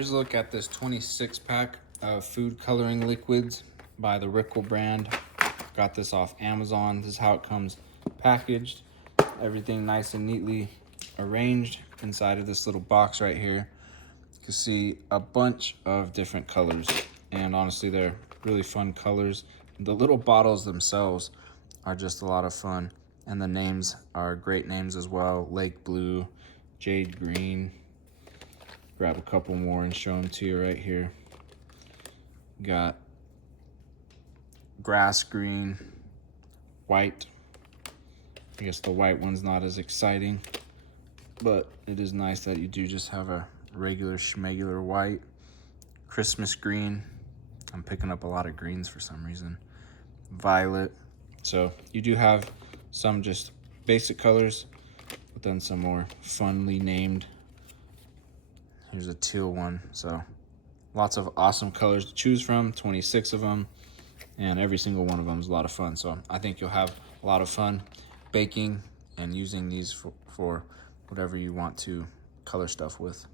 Here's a look at this 26 pack of food coloring liquids by the Riccle brand. Got this off Amazon. This is how it comes packaged. Everything nice and neatly arranged inside of this little box right here. You can see a bunch of different colors, and honestly they're really fun colors. The little bottles themselves are just a lot of fun, and the names are great names as well. Lake Blue, Jade Green. Grab a couple more and show them to you right here. Got grass green, white. I guess the white one's not as exciting, but it is nice that you do just have a regular schmegular white. Christmas green. I'm picking up a lot of greens for some reason. Violet. So you do have some just basic colors, but then some more funly named. Here's a teal one. So lots of awesome colors to choose from, 26 of them, and every single one of them is a lot of fun. So I think you'll have a lot of fun baking and using these for whatever you want to color stuff with.